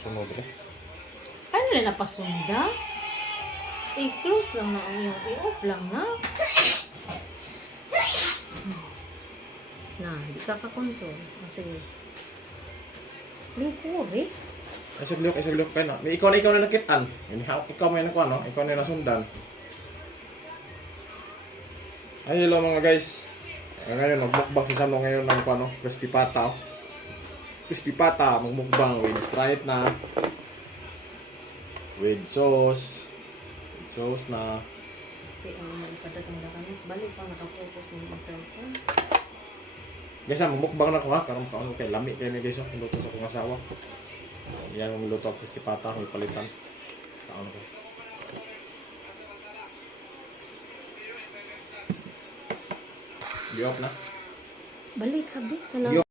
sunod rin. Ano na napasunda? I-close lang na ang iyong i-off lang na. Na, di ka ka-control. Sige. Lingkuri. Ay saglok ka na. Ikaw na nakitaan. Ikaw may nakuha, no? Ikaw na nasundan. Ay, hello mga guys. Ngayon, magmukbang si Samo ngayon ng ano, crispy pata. Oh. Crispy pata, magmukbang with Sprite na. With sauce. With sauce na. Okay, ang maipadatang lakanis. Balik pa, nakafocus ng cellphone. Guys, magmukbang na ko ha. Karang paano kay lami kayo ni guys. Oh. Luto sa kong asawa. Yan ang luto ang crispy pata. May palitan. Paano ko. Di off na. Balik, habi.